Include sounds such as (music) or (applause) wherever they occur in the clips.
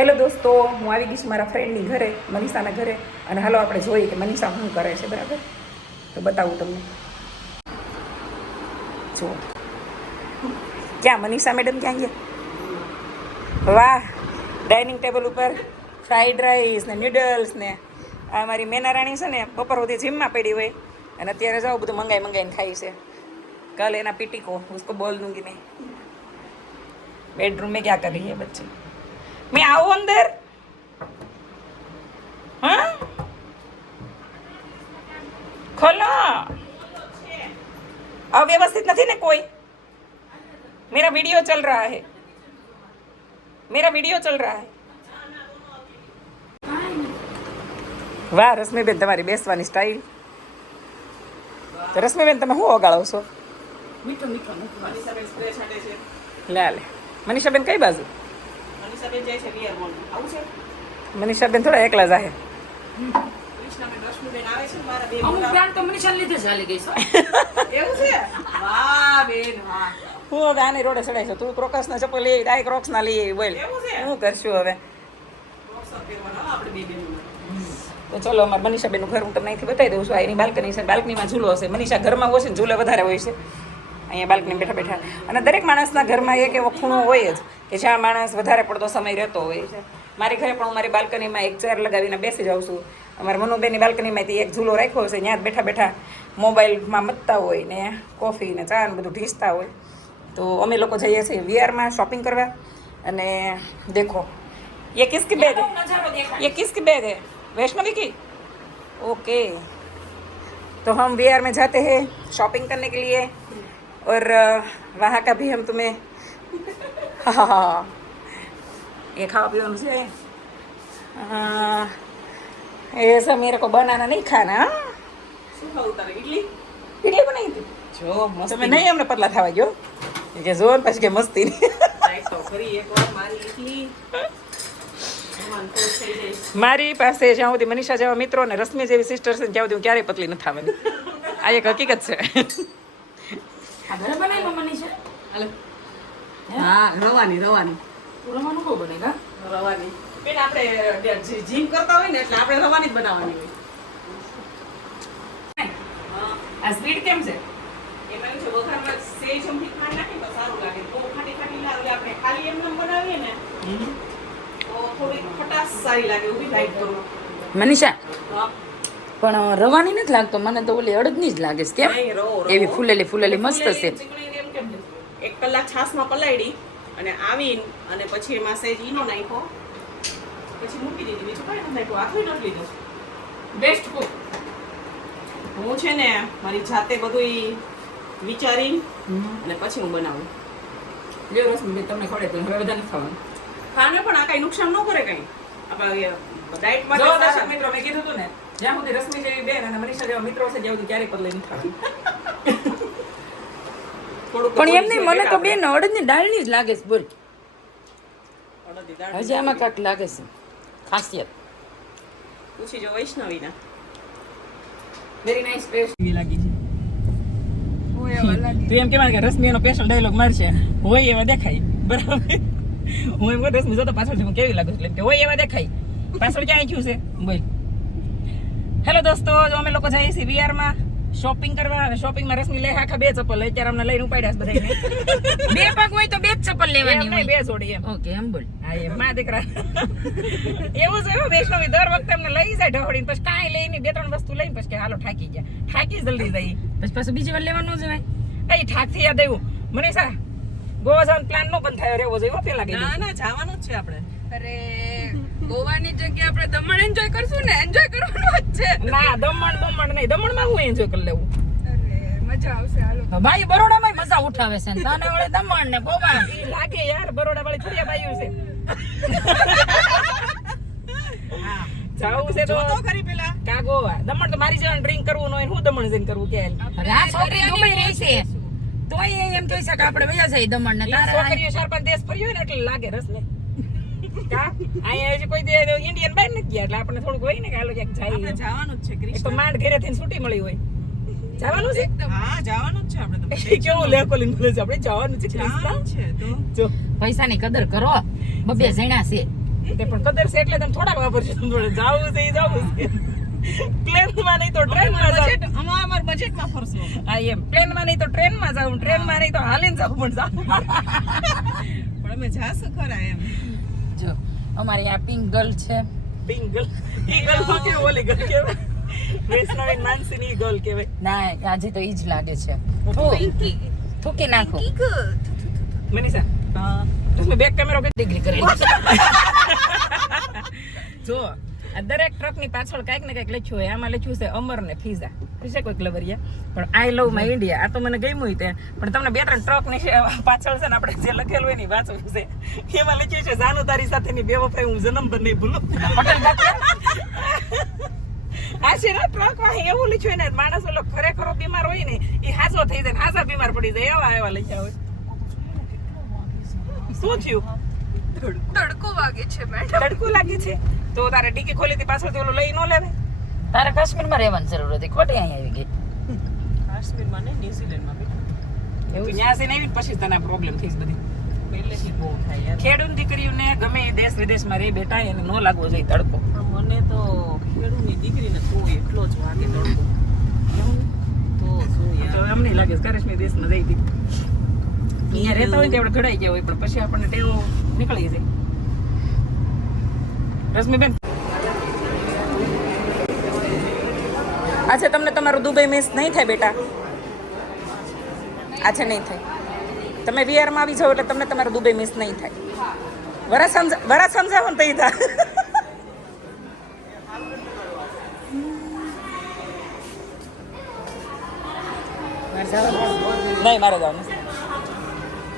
Hello દોસ્તો, હું આવી ગઈશ મારા ફ્રેન્ડની ઘરે, મનીષાના ઘરે. અને હાલો આપણે જોઈએ કે મનીષા શું કરે છે, બરાબર? તો બતાવું તમને. જો ક્યાં? મનીષા મેડમ ક્યાં ગયા? વાહ! ડાઇનિંગ ટેબલ ઉપર ફ્રાઈડ રાઈસ ને નૂડલ્સ ને આ મારી મેનારાણી છે ને, બપોર સુધી જીમમાં પડી હોય. અને અત્યારે જાઓ, બધું મંગાઈ મંગાઈને ખાય છે. કાલે એના પીટીકો, ઉસકો બોલ દૂંગી નહીં? બેડરૂમે ક્યાં કરી હે બચ્ચી? है बच्चे मैं आऊँ अंदर हाँ खोलो अव्यवस्थित નથી ને કોઈ मेरा वीडियो चल रहा है मेरा वीडियो चल रहा है વાહ રશ્મિબેન તમારી બેસવાની સ્ટાઇલ તો રશ્મિબેન તમે શું ઓગાળો છો મીઠો મીઠો મનીષાબેન સ્પ્રે છાંટે છે લે લે મનીષાબેન કઈ બાજુ મનીષાબેન જાય છે વીઆર મોલ આવું છે? મનીષાબેન થોડા એકલા ને અમુક બ્રાન્ડ તો મનીષા લીધે ચાલી ગઈ છે. એવું છે? વાહ બેન વાહ. હું હવે આની રોડે ચડાય છે. તું ક્રોકસના ચપ્પલ લઈ ડાય ક્રોક્સના લઈ આવી બોલ. કરશું હવે? તો ચલો અમારે મનીષાબેનનું ઘર હું તમને અહીંથી બતાવી દઉં છું. આ એની બાલ્કની છે. બાલ્કનીમાં ઝૂલો હશે. મનીષા ઘરમાં હોય છે ને ઝૂલો વધારે હોય છે. અહીંયા બાલ્કની બેઠા બેઠા અને દરેક માણસના ઘરમાં એક એવો ખૂણો હોય જ કે જ્યાં માણસ વધારે પડતો સમય રહેતો હોય છે મારી ઘરે પણ હું મારી બાલ્કનીમાં એક ચેર લગાવીને બેસી જાઉં છું અમારા મનુબેનની બાલ્કનીમાંથી એક ઝૂલો રાખ્યો છે ત્યાં જ બેઠા બેઠા મોબાઈલમાં મતતા હોય ને કોફી ને ચા ને બધું ઢીસતા હોય તો અમે લોકો જઈએ છીએ વીઆરમાં શોપિંગ કરવા અને દેખો ये किसकी बैग है નજારો દેખાય ये किसकी बैग है वैष्णवी की ओके तो हम बिहार में जाते हैं शॉपिंग करने के लिए और अ, वहाँ का भी हम तुम्हें (laughs) हाँ हाँ हाँ ये खावा पीवा से हाँ, ऐसा मेरे को बनाना नहीं खाना हाँ? શું ખાવું તારે ઇડલી इडली बनाई थी જો તમે નહીં અમને પતલા થવા ગયો કે જો ને પછી કે મસ્તી નહીં ટ્રાય તો કરી એકવાર મારી ઇડલી મન ખુશ થઈ જઈશ મારી પાસે જ્યાં સુધી મનીષા જેવા મિત્રો ને રશ્મિ જેવી સિસ્ટર છે ને ત્યાં સુધી હું ક્યારેય પતલી નથી થવાની આ એક હકીકત છે આ ઘરે બનાવી છે? હાલો. હા? રવાની રવાની. રવાનું બહુ બને કા? રવાની. બેન આપણે જીમ કરતા હોય ને એટલે આપણે રવાની જ બનાવવાની હોય. આ સ્વીટ કેમ છે? એમાં છે વઘારમાં સેજ ચમચી ખાંડ નાખી તો સારું લાગે. બહુ ખાટી ખાટી લાગે આપણે ખાલી એમ એમ બનાવીએ ને તો થોડી ખટાશ સારી લાગે ઊભી લાઈટ કરું મનીષા? હા. પણ રવાની નથી લાગતો. મને તો ઓલી અડદની જ લાગે છે કેમ. એવી ફૂલેલી ફૂલેલી મસ્ત છે? એક કલાક છાશમાં પલાળી અને આવીને અને પછી એમાં સેજ ઈનો નાખ્યો. પછી મૂકી દીધી. બીજું કઈ નથી નાખ્યું. આખું નથી લીધું. બેસ્ટ કુક હું છે ને મારી જાતે બધું વિચારી અને પછી હું બનાવું. બે રશ્મિ તમને ખવડે તો હવે બધા નથી ખાવાનું. ખાને પણ આ કઈ નુકસાન ન કરે કઈ. આપણા ડાયટ માટે જો સારા. દર્શક મિત્રો મેં કીધું હતું ને જ્યાં સુધી રશ્મિ જેવી બેન અને મનીષા જેવા મિત્રો છે ત્યાં સુધી ક્યારેય પતલી નહીં થવાની પણ એમ નહીં મને તો બેન અડદની દાળની જ લાગે છે બોલ. હજી આમાં કાંક લાગે છે. ખાસિયત. પૂછી જો વૈષ્ણવીના. વેરી નાઇસ ટેસ્ટ એવી લાગી છે. તું એમ કહેવાય કે રશ્મિ એનો સ્પેશિયલ ડાયલોગ મારશે? હોય એવા દેખાય. બરાબર? હું એમ કહું રશ્મિ જો તો પાછળથી કેવી લાગુ છું? એટલે કે હોય એવા દેખાય. પાછળ ક્યાં આંખ્યું છે? બોલ. હેલો દોસ્તો જો અમે લોકો જઈએ છીએ વિહારમાં શોપિંગ કરવા. હવે શોપિંગમાં રશ્મિ લે આખા બે ચપ્પલ અત્યારે અમને લઈને ઉપાડ્યા બધાને (laughs) બે પગ હોય તો બે જ ચપ્પલ લેવાની હોય. બે જોડી એમ. ઓકે એમ બોલ. હા એમ. માં દીકરા. એવું છે વૈષ્ણવી દર વખતે અમને લઈ જાય ઢોળીને પછી કાંઈ લઈને બે ત્રણ વસ્તુ લઈને પછી કે હાલો ઠાકી ગયા. ઠાકી જલ્દી જઈ પછી પાછું બીજી વાર લેવાનું જ હોય. એ ઠાકથી યાદ આવ્યું. મનીષા ગોવા જવાનો પ્લાન નો પણ થયો રહેવો જોઈએ પેલા ના ના જવાનું જ છે આપણે. અરે ગોવાની જગ્યા આપણે દમણ એન્જોય કરશું ને? એન્જોય કરવાનું જ છે. ના દમણ દમણ નહીં. દમણમાં હું એન્જોય કરી લેવું? અરે મજા આવશે હાલો. ભાઈ બરોડામાં મજા ઉઠાવે છે. ને તાને વળે દમણ ને ગોવા. લાગે યાર બરોડા વાળી થોડી ભાઈ છે જાવું છે તો તો ખરી પેલા. કા ગોવા? દમણ તો મારી જેવાનું ડ્રિંક કરવું ન હોય હું દમણ જઈને કરવું કે અરે આ છોકરી દુબઈ રહી છે. તોય એમ કહી શકે આપણે વયા જઈએ દમણ ને તારે છોકરીઓ ચાર પાંચ દેશ ફર્યો હોય ને એટલે લાગે રસ ને. અહીંયા કોઈ દે ઇન્ડિયન બહાર નથી ગયા એટલે આપણે થોડુંક હોય ને કે હાલો ક્યાંક આપણે જવાનું જ છે ક્રિશ તો માંડ ઘરે થઈને છૂટી મળી હોય. જવાનું છે? હા જવાનું જ છે આપણે તો. (laughs) કેવું લે કોલિંગ બોલે છે આપણે? જવાનું છે જવાનું છે તો. જો. પૈસાની કદર કરો બબે જણા છે. તે પણ કદર છે એટલે તમે થોડાક વાપરશો તમે થોડે જાવું છે જાવું છે. પ્લેનમાં નહીં તો ટ્રેનમાં જાવ. બજેટ અમાર અમાર બજેટમાં ફરશો. આ એમ. પ્લેનમાં નહીં તો ટ્રેનમાં જાવું ટ્રેનમાં નહીં તો હાલીને જાવ પણ જાવ પણ અમે જાશું ખરા એમ. જો અમારી આ પિંક ગર્લ છે. પિંગલ? પિંગલ કે ઓલી ગર્લ કેવાય? વૈષ્ણવી માનસીની ગર્લ કહેવાય ના આજે તો ઈ જ લાગે છે. થૂકી. નાખું. મનીષા હા તમે બેક કેમેરો કે ડિગ્રી કરેલી છે (laughs) જો આ દરેક ટ્રકની પાછળ કાંઈક ને કાંઈક લખ્યું હોય. આમાં લખ્યું છે અમર ને ફીઝા. છે કોઈક લવરિયા પણ આઈ લવ માય ઇન્ડિયા આ તો મને ગમ્યું તે. પણ તમને બે ત્રણ ટ્રકની (laughs) પાછળ છે ને આપણે જે લખેલું હોય ને વાંચવું છે. એમાં લખ્યું છે જાનુ તારી સાથેની બે વફાઈ હું જન્મ પર નહીં ભૂલું (laughs) આ છે ને ટ્રકમાં એવું લખ્યું ને માણસ ઓલો ખરેખરો બીમાર હોય ને એ હાજો થઈ જાય ને હાજા બીમાર પડી જાય એવા એવા લખ્યા હોય. શું થયું? તડકો વાગે છે મેડમ તડકો લાગે છે? તો તારે ટીકી ખોલી પાછળથી ઓલું લઈ ન લેવે તારે કાશ્મીરમાં રહેવાની જરૂર હતી. ખોટી અહીંયા આવી ગઈ? કાશ્મીરમાં નહીં ન્યુઝીલેન્ડમાં બેઠા એવું ત્યાં જઈને આવી પછી તને પ્રોબ્લેમ થઈ બધી. પહેલેથી બહુ થાય યાર. ખેડૂત દીકરીઓને ગમે દેશ વિદેશમાં રહી બેઠા એને ન લાગવો જોઈએ તડકો. મને તો ખેડૂતની દીકરીને તો એટલો જ વાગે તડકો. તો શું તો એમ નહીં લાગે કાશ્મીર દેશમાં જઈ હતી અહીંયા રહેતા હોય તો આપણે ઘડાઈ ગયા હોય પણ પછી આપણને ટેવ નીકળી જાય. રશ્મિબેન આજે તમને તમારું દુબઈ મિસ નહીં થાય બેટા આજે નહીં થાય તમે વીઆરમાં આવી જાઓ એટલે તમને તમારું દુબઈ મિસ નહીં થાય વરા સમજા વરા સમજાવો ને તઈ થાય नहीं मारे जाऊंगी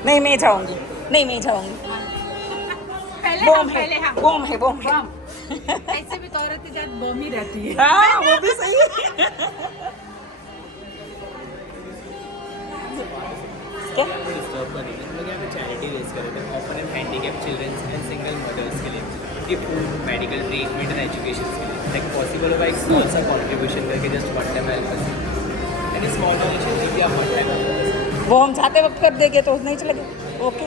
नहीं मैं जाऊंगी नहीं मैं जाऊंगी बॉम है बॉम है बॉम है ऐसे भी तो औरत की जात बम ही रहती है। हाँ वो भी सही है। क्या? कर रही हम लोग यहाँ पे चैरिटी रेस कर रहे थे offer and handicap childrens and single mothers के लिए उनकी food medical treatment and education के लिए लाइक पॉसिबल होगा एक स्मॉल सा कॉन्ट्रीब्यूशन करके जस्ट वन टाइम हेल्प कर एंड स्मॉल डोनेशन भी आप वन टाइम वो हम जाते वक्त कर देंगे तो नहीं चलेगा। ओके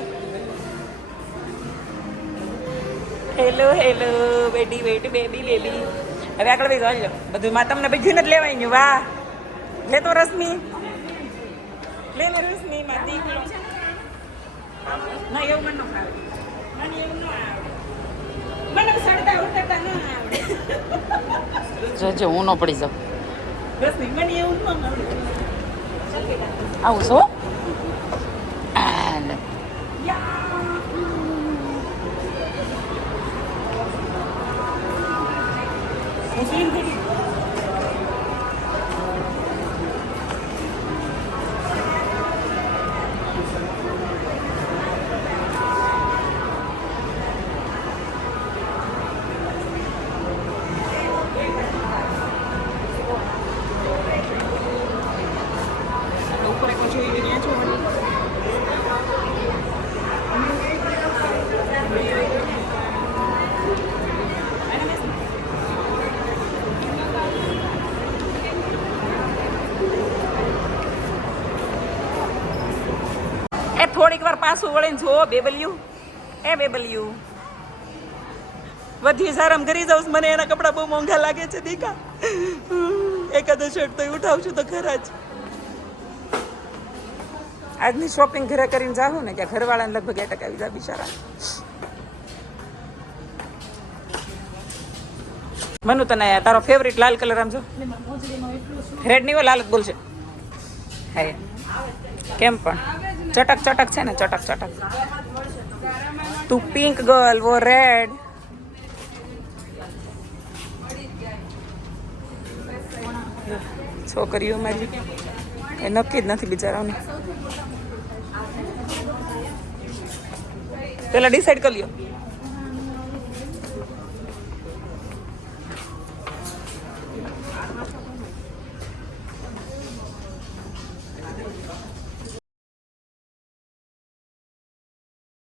હેલો હેલો બેટી બેટી બેબી બેબી હવે આગળ ભાઈ જોઈ લો બધું માં તમને બધું જ લેવાય ગયું વાહ. લે તો રશ્મિ. લે ને રશ્મિ માં દીકરો ના એવું મને ન મને એવું ન મને સડતા ઉતરતા ન હું ન પડી જાઉં. રશ્મિ મને એવું ન ચાલ આવું છો? same thing પાછું વળીને જુઓ બેબલ્યું એ બેબલ્યું વધી સારામ ઘરી જાઉં મને એના કપડાં બહુ મોંઘા લાગે છે, દીકા. એકાદો શર્ટ તો ઉઠાવશું તો ખરા જ આજની શોપિંગ ઘરે કરીને જાઉં ને, ત્યાં ઘરવાળાને લગભગ એટક આવી જાય બિચારા. મનુ તને તારો ફેવરિટ લાલ કલર આમ જો. રેડ નહીં હોય, લાલ જ બોલશે. હા કેમ પણ? ચટક ચટક છે ને, ચટક ચટક. તું પિંક ગર્લ વો રેડ છોકરીઓ મારી. એ નક્કી જ નથી બિચારાઓને. પેલા ડિસાઈડ કરી લ્યો.